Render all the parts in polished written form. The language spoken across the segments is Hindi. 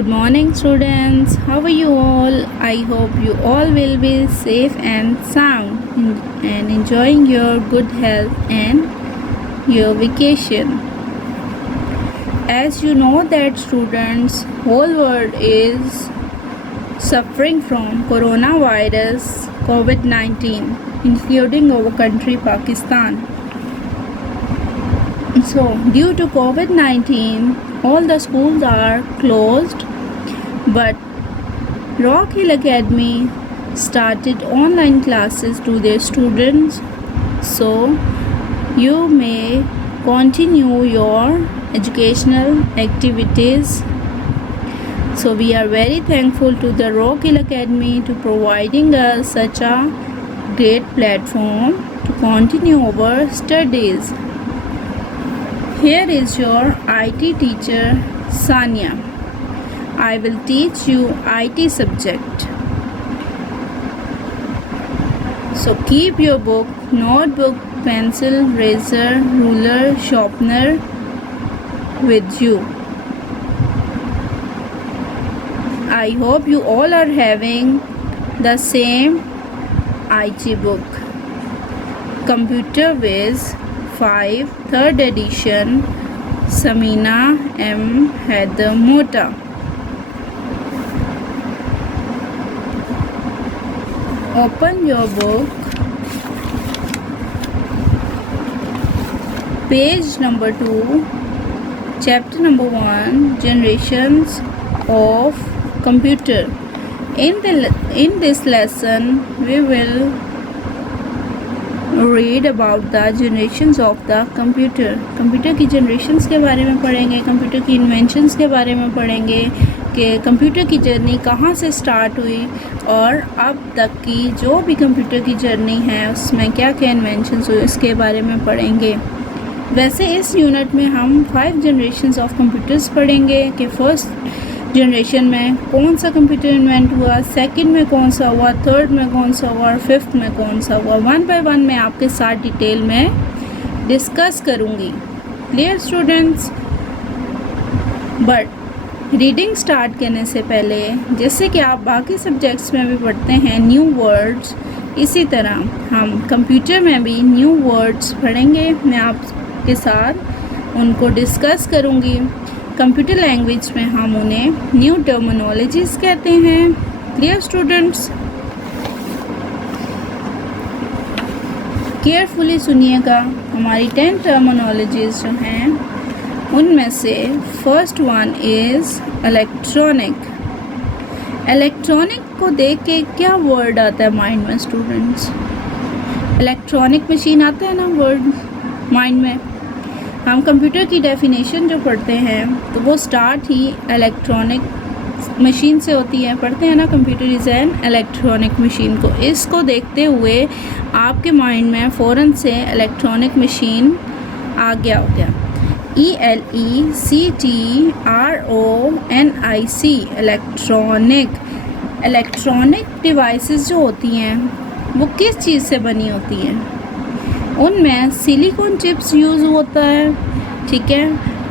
Good morning, students. How are you all? I hope you all will be safe and sound and enjoying your good health and your vacation. As you know that students, whole world is suffering from coronavirus COVID-19, including our country Pakistan. So, due to COVID-19, all the schools are closed, but Rock Hill Academy started online classes to their students, so you may continue your educational activities. So we are very thankful to the Rock Hill Academy to providing us such a great platform to continue our studies. Here is your IT teacher Sania. I will teach you IT subject. So keep your book, notebook, pencil, razor, ruler, sharpener with you. I hope you all are having the same IT book. Computer Viz 5 3rd edition, Samina M. Haider Mota. Open your book. Page number 2, chapter number 1, Generations of Computer. In this lesson, we will read about the generations of the computer. Computer की जनरेशन्स के बारे में पढ़ेंगे, कंप्यूटर की इन्वेंशंस के बारे में पढ़ेंगे कि कंप्यूटर की जर्नी कहाँ से स्टार्ट हुई और अब तक की जो भी कंप्यूटर की जर्नी है उसमें क्या क्या इन्वेंशंस हुई इसके बारे में पढ़ेंगे. वैसे इस यूनिट में हम 5 जनरेशन्स ऑफ कंप्यूटर्स पढ़ेंगे कि फर्स्ट जनरेशन में कौन सा कंप्यूटर इन्वेंट हुआ, सेकंड में कौन सा हुआ, थर्ड में कौन सा हुआ और फिफ्थ में कौन सा हुआ. 1 बाय 1 मैं आपके साथ डिटेल में डिस्कस करूँगी. Clear students? But reading start करने से पहले जैसे कि आप बाकी सब्जेक्ट्स में भी पढ़ते हैं न्यू वर्ड्स, इसी तरह हम कंप्यूटर में भी न्यू वर्ड्स पढ़ेंगे. मैं आपके साथ उनको डिस्कस करूँगी. कंप्यूटर लैंग्वेज में हम उन्हें न्यू टर्मिनोलॉजीज़ कहते हैं. Clear students? केयरफुली सुनिएगा. हमारी 10 टर्मिनोलॉजीज़ जो हैं उनमें से first one is electronic. Electronic को देख के क्या वर्ड आता है माइंड में स्टूडेंट्स? इलेक्ट्रॉनिक मशीन आता है ना वर्ड माइंड में. हम कंप्यूटर की डेफिनेशन जो पढ़ते हैं तो वो स्टार्ट ही इलेक्ट्रॉनिक मशीन से होती है. पढ़ते हैं ना computer is an electronic machine को. इसको देखते हुए आपके माइंड में फ़ौरन से इलेक्ट्रॉनिक मशीन आ गया होगा. ELECTRONIC electronic. इलेक्ट्रॉनिक डिवाइसेस जो होती हैं वो किस चीज़ से बनी होती हैं? उनमें सिलिकॉन चिप्स यूज़ होता है, ठीक है,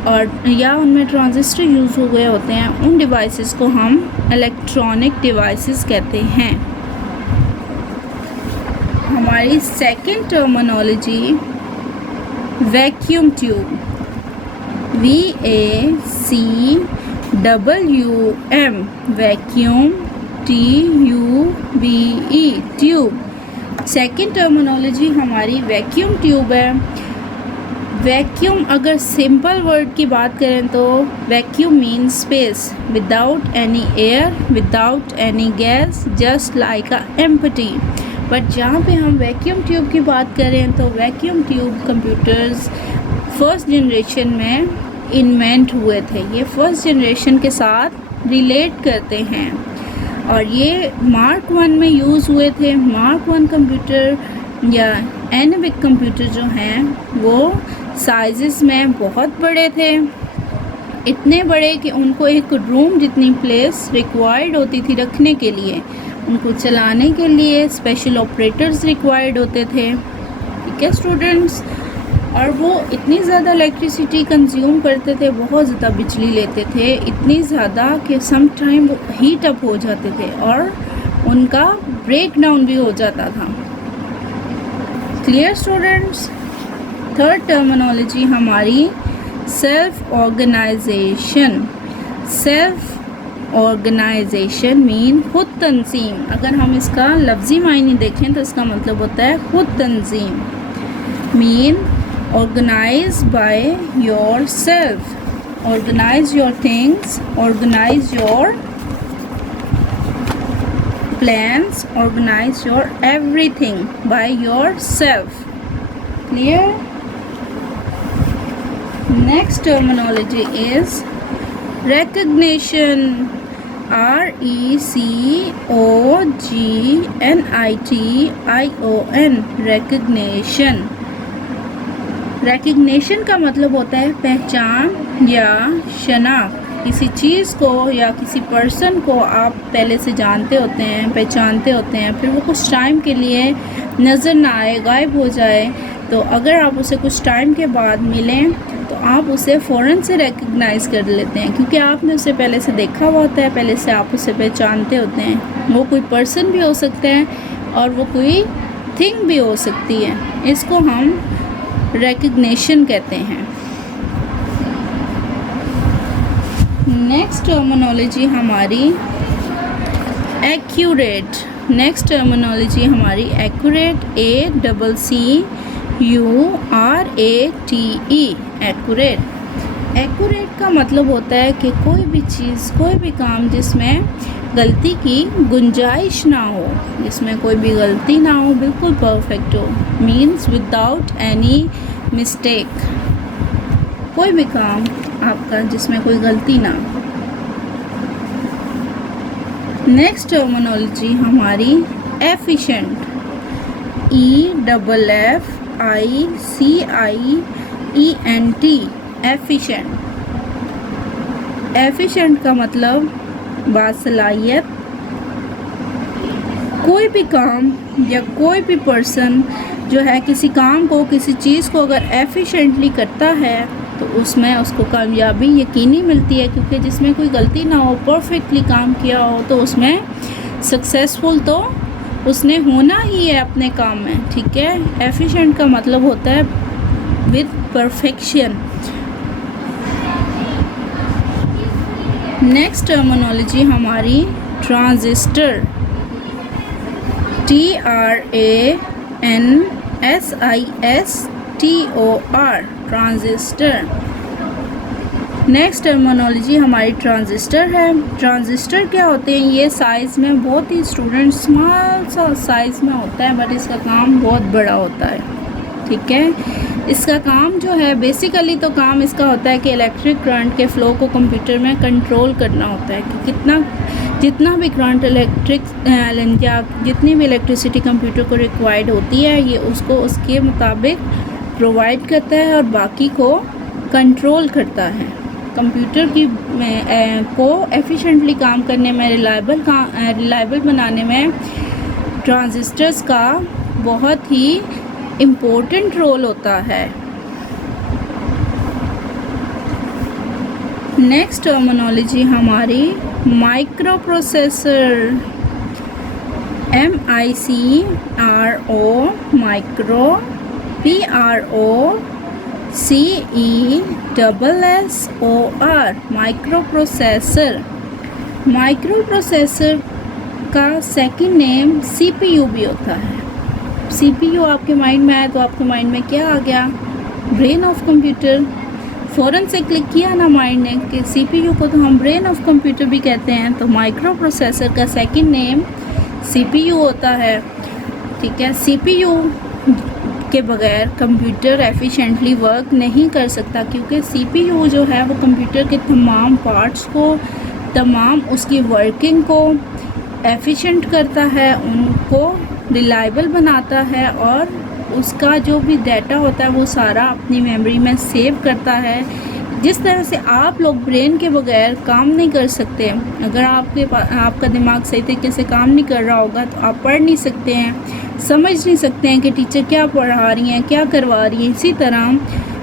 और या उनमें ट्रांजिस्टर यूज़ हो गए होते हैं. उन डिवाइसेस को हम इलेक्ट्रॉनिक डिवाइसेस कहते हैं. हमारी second terminology vacuum tube. VACWM vacuum TUBE tube. Second terminology हमारी वैक्यूम ट्यूब है. वैक्यूम अगर सिंपल वर्ड की बात करें तो vacuum means space without any air, without any gas, just like a empty. But जहाँ पे हम वैक्यूम ट्यूब की बात करें तो vacuum tube computers first generation में इन्वेंट हुए थे. ये फर्स्ट जनरेशन के साथ रिलेट करते हैं और ये मार्क 1 में यूज़ हुए थे. मार्क 1 कंप्यूटर या एनालॉग कंप्यूटर जो हैं वो साइज़ में बहुत बड़े थे. इतने बड़े कि उनको एक रूम जितनी प्लेस रिक्वायर्ड होती थी रखने के लिए. उनको चलाने के लिए स्पेशल ऑपरेटर्स रिक्वायर्ड होते थे. ठीक है स्टूडेंट्स? और वो इतनी ज़्यादा इलेक्ट्रिसिटी कंज्यूम करते थे, बहुत ज़्यादा बिजली लेते थे, इतनी ज़्यादा कि सम टाइम वो हीट अप हो जाते थे और उनका ब्रेक डाउन भी हो जाता था। Clear students? थर्ड टर्मिनोलॉजी हमारी self organization. Self organization mean खुद तंजीम। अगर हम इसका लफ्ज़ी मायने देखें तो इसका मतलब होता है खुद तंजीम। Mean organize by yourself, organize your things, organize your plans, organize your everything by yourself. Clear? Next terminology is recognition. RECOGNITION, recognition. Recognition का मतलब होता है पहचान या शनाख्त। किसी चीज़ को या किसी पर्सन को आप पहले से जानते होते हैं, पहचानते होते हैं, फिर वो कुछ टाइम के लिए नज़र ना आए, गायब हो जाए, तो अगर आप उसे कुछ टाइम के बाद मिलें तो आप उसे फ़ौरन से रिकग्नाइज़ कर लेते हैं, क्योंकि आपने उसे पहले से देखा हुआ होता है, पहले से आप उसे पहचानते होते हैं। वो कोई पर्सन भी हो सकता है और वो कोई थिंग भी हो सकती है। इसको हम रिकग्निशन कहते हैं। नेक्स्ट टर्मिनोलॉजी हमारी एक्यूरेट। नेक्स्ट टर्मिनोलॉजी हमारी एक्यूरेट, ACCURATE, एक्यूरेट। एक्यूरेट का मतलब होता है कि कोई भी चीज़, कोई भी काम जिसमें गलती की गुंजाइश ना हो, जिसमें कोई भी गलती ना हो, बिल्कुल परफेक्ट हो। Means without any mistake. कोई भी काम आपका जिसमें कोई गलती ना हो। नेक्स्ट टर्मिनोलॉजी हमारी एफिशिएंट, EFFICIENT, एफिशिएंट। एफिशिएंट का मतलब बासलाहियत। कोई भी काम या कोई भी पर्सन जो है किसी काम को, किसी चीज़ को अगर एफिशिएंटली करता है तो उसमें उसको कामयाबी यकीनी मिलती है, क्योंकि जिसमें कोई गलती ना हो, परफेक्टली काम किया हो, तो उसमें सक्सेसफुल तो उसने होना ही है अपने काम में। ठीक है, एफिशिएंट का मतलब होता है विद परफेक्शन। नेक्स्ट टर्मिनोलॉजी हमारी transistor, TRANSISTOR, transistor. Next terminology हमारी ट्रांजिस्टर है। ट्रांजिस्टर क्या होते हैं? ये साइज़ में बहुत ही स्टूडेंट स्मॉल सा साइज़ में होता है, बट इसका काम बहुत बड़ा होता है। ठीक है, इसका काम जो है बेसिकली तो काम इसका होता है कि इलेक्ट्रिक करंट के फ़्लो को कंप्यूटर में कंट्रोल करना होता है, कि जितना भी करंट या जितनी भी इलेक्ट्रिसिटी कंप्यूटर को रिक्वायर्ड होती है, ये उसको उसके मुताबिक प्रोवाइड करता है और बाकी को कंट्रोल करता है। कंप्यूटर को एफिशिएंटली काम करने में, रिलायबल बनाने में ट्रांजिस्टर्स का बहुत ही इम्पोर्टेंट रोल होता है। नेक्स्ट टर्मिनोलॉजी हमारी micro processor, MICRO, micro, PROCESSOR, micro processor. Micro processor का सेकंड नेम CPU भी होता है। CPU आपके माइंड में आए तो आपके माइंड में क्या आ गया? Brain of computer. फ़ौरन से क्लिक किया ना माइंड ने कि CPU को तो हम ब्रेन ऑफ कंप्यूटर भी कहते हैं, तो माइक्रो प्रोसेसर का सेकंड नेम CPU होता है। ठीक है, CPU के बगैर कंप्यूटर एफिशिएंटली वर्क नहीं कर सकता, क्योंकि CPU जो है वो कंप्यूटर के तमाम पार्ट्स को, तमाम उसकी वर्किंग को एफिशिएंट करता है, उनको रिलायबल बनाता है और उसका जो भी डाटा होता है वो सारा अपनी मेमोरी में सेव करता है, जिस तरह से आप लोग ब्रेन के बगैर काम नहीं कर सकते, अगर आपका दिमाग सही तरीके से काम नहीं कर रहा होगा तो आप पढ़ नहीं सकते हैं, समझ नहीं सकते हैं कि टीचर क्या पढ़ा रही हैं, क्या करवा रही हैं। इसी तरह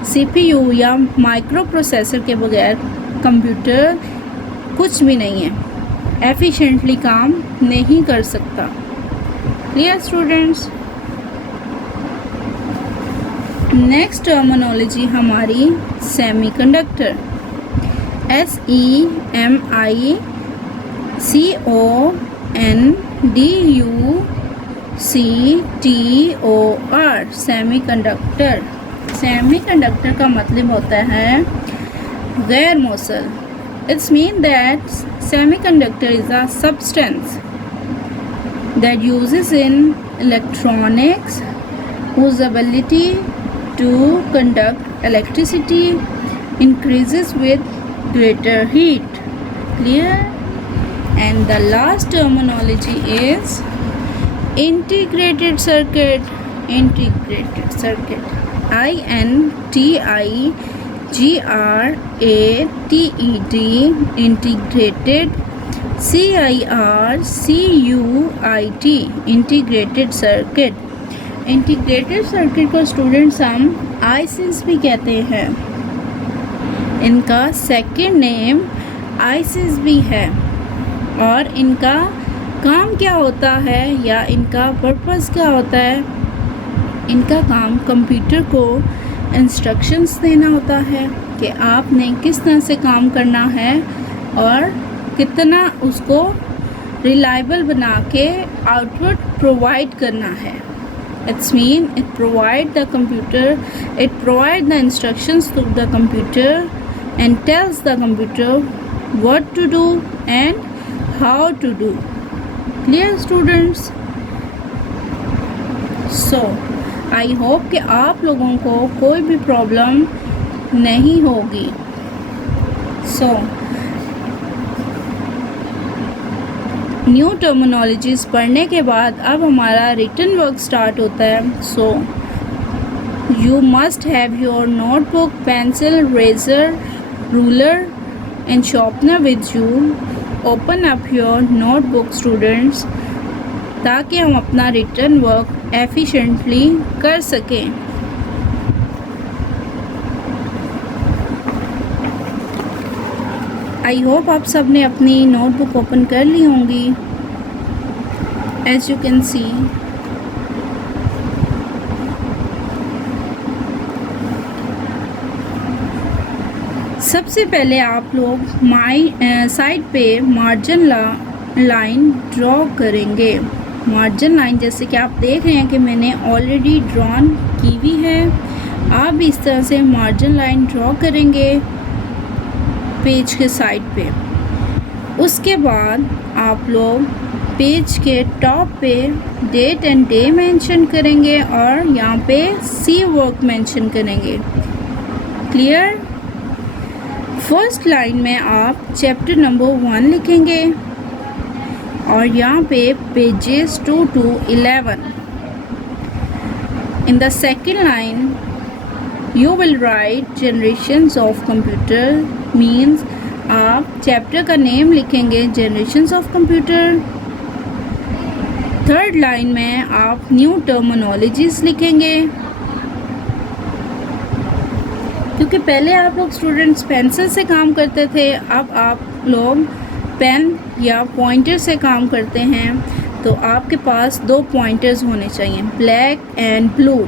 CPU या माइक्रो प्रोसेसर के बगैर कंप्यूटर कुछ भी नहीं है, एफिशिएंटली काम नहीं कर सकता। Clear students? नेक्स्ट टर्मिनोलॉजी हमारी सेमीकंडक्टर, SEMICONDUCTOR, सेमीकंडक्टर। सेमीकंडक्टर का मतलब होता है गैर मौसल। It's mean that semiconductor is a substance that uses in electronics whose ability to conduct electricity increases with greater heat. Clear? And the last terminology is integrated circuit. Integrated circuit, INTIGRATED, integrated, CIRCUIT, integrated circuit. Integrated circuit को स्टूडेंट्स हम ICs भी कहते हैं, इनका सेकंड नेम ICs भी है। और इनका काम क्या होता है या इनका पर्पस क्या होता है? इनका काम कंप्यूटर को इंस्ट्रक्शंस देना होता है कि आपने किस तरह से काम करना है और कितना उसको रिलायबल बना के आउटपुट प्रोवाइड करना है। It's mean it provide the instructions to the computer and tells the computer what to do and how to do. Clear students? So I hope कि आप लोगों को कोई भी प्रॉब्लम नहीं होगी। सो न्यू टर्मिनोलॉजीज पढ़ने के बाद अब हमारा रिटन वर्क स्टार्ट होता है। So you must have your notebook, pencil, razor, ruler and sharpener with you. Open up your notebook students, ताकि हम अपना रिटन वर्क एफिशिएंटली कर सकें। आई होप आप सब ने अपनी नोटबुक ओपन कर ली होंगी। एज यू कैन सी सबसे पहले आप लोग साइड पे मार्जिन लाइन ड्रॉ करेंगे। मार्जिन लाइन जैसे कि आप देख रहे हैं कि मैंने ऑलरेडी ड्रॉन की हुई है। आप भी इस तरह से मार्जिन लाइन ड्रॉ करेंगे पेज के साइड पे। उसके बाद आप लोग पेज के टॉप पे डेट एंड डे मेंशन करेंगे और यहाँ पे सी वर्क मेंशन करेंगे। क्लियर? फर्स्ट लाइन में आप चैप्टर नंबर 1 लिखेंगे और यहाँ पे pages 2 to 11। In the second line you will write generations of computer, means आप चैप्टर का नेम लिखेंगे generations of computer। Third line में आप न्यू टर्मिनोलॉजीज लिखेंगे, क्योंकि पहले आप लोग स्टूडेंट्स पेंसिल से काम करते थे, अब आप लोग पेन या पॉइंटर से काम करते हैं। तो आपके पास 2 पॉइंटर्स होने चाहिए, ब्लैक एंड ब्लू।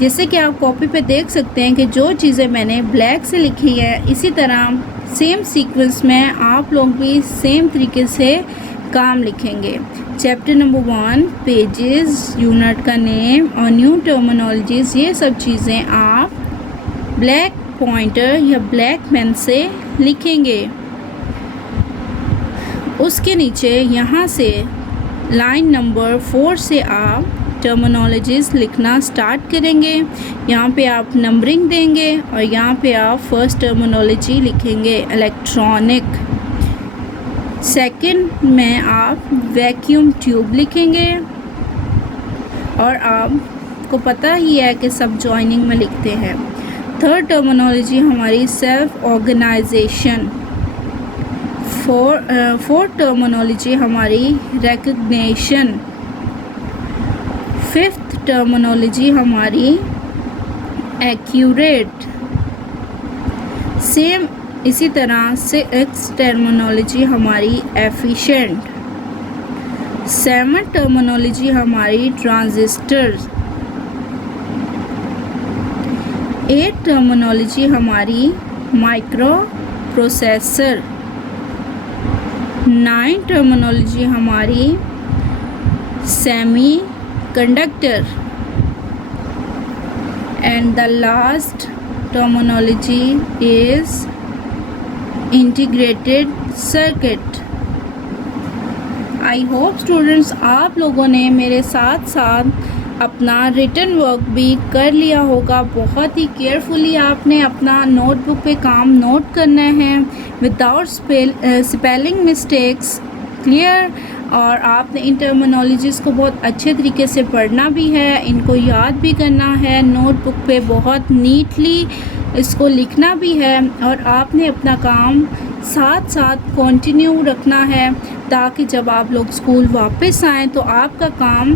जैसे कि आप कॉपी पे देख सकते हैं कि जो चीज़ें मैंने ब्लैक से लिखी है, इसी तरह सेम सीक्वेंस में आप लोग भी सेम तरीके से काम लिखेंगे। चैप्टर नंबर 1, पेजेस, यूनिट का नेम और न्यू टर्मिनोलॉजीज, ये सब चीज़ें आप ब्लैक पॉइंटर या ब्लैक पेन से लिखेंगे। उसके नीचे यहाँ से लाइन नंबर 4 से आप टर्मिनोलॉजीज लिखना स्टार्ट करेंगे। यहाँ पे आप नंबरिंग देंगे और यहाँ पे आप फर्स्ट टर्मिनोलॉजी लिखेंगे इलेक्ट्रॉनिक। सेकंड में आप वैक्यूम ट्यूब लिखेंगे और आपको पता ही है कि सब जॉइनिंग में लिखते हैं। थर्ड टर्मिनोलॉजी हमारी सेल्फ ऑर्गेनाइजेशन। फोर्थ टर्मिनोलॉजी हमारी रिकग्निशन। फिफ्थ टर्मिनोलॉजी हमारी एक्यूरेट। सेम इसी तरह सिक्स्थ टर्मिनोलॉजी हमारी एफिशिएंट। सेवंथ टर्मिनोलॉजी हमारी ट्रांजिस्टर। एट टर्मिनोलॉजी हमारी माइक्रो प्रोसेसर। नाइन टर्मिनोलॉजी हमारी semi conductor. And the last terminology is integrated circuit. I hope students आप लोगों ने मेरे साथ साथ अपना रिटन वर्क भी कर लिया होगा। बहुत ही केयरफुली आपने अपना नोटबुक पे काम नोट करना है विदाउट स्पेलिंग मिस्टेक्स, क्लियर। और आपने इन टर्मिनोलॉजीज़ को बहुत अच्छे तरीके से पढ़ना भी है, इनको याद भी करना है, नोटबुक पे बहुत नीटली इसको लिखना भी है और आपने अपना काम साथ साथ कंटिन्यू रखना है ताकि जब आप लोग स्कूल वापस आएँ तो आपका काम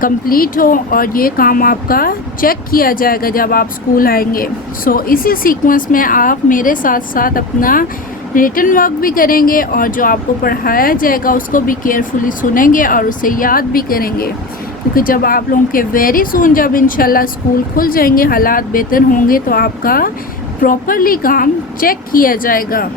कंप्लीट हो और ये काम आपका चेक किया जाएगा जब आप स्कूल आएंगे। सो इसी सीक्वेंस में आप मेरे साथ साथ अपना रिटन वर्क भी करेंगे और जो आपको पढ़ाया जाएगा उसको भी केयरफुली सुनेंगे और उसे याद भी करेंगे, क्योंकि जब आप लोगों के वेरी सून जब इंशाल्लाह स्कूल खुल जाएंगे, हालात बेहतर होंगे तो आपका प्रॉपरली काम चेक किया जाएगा।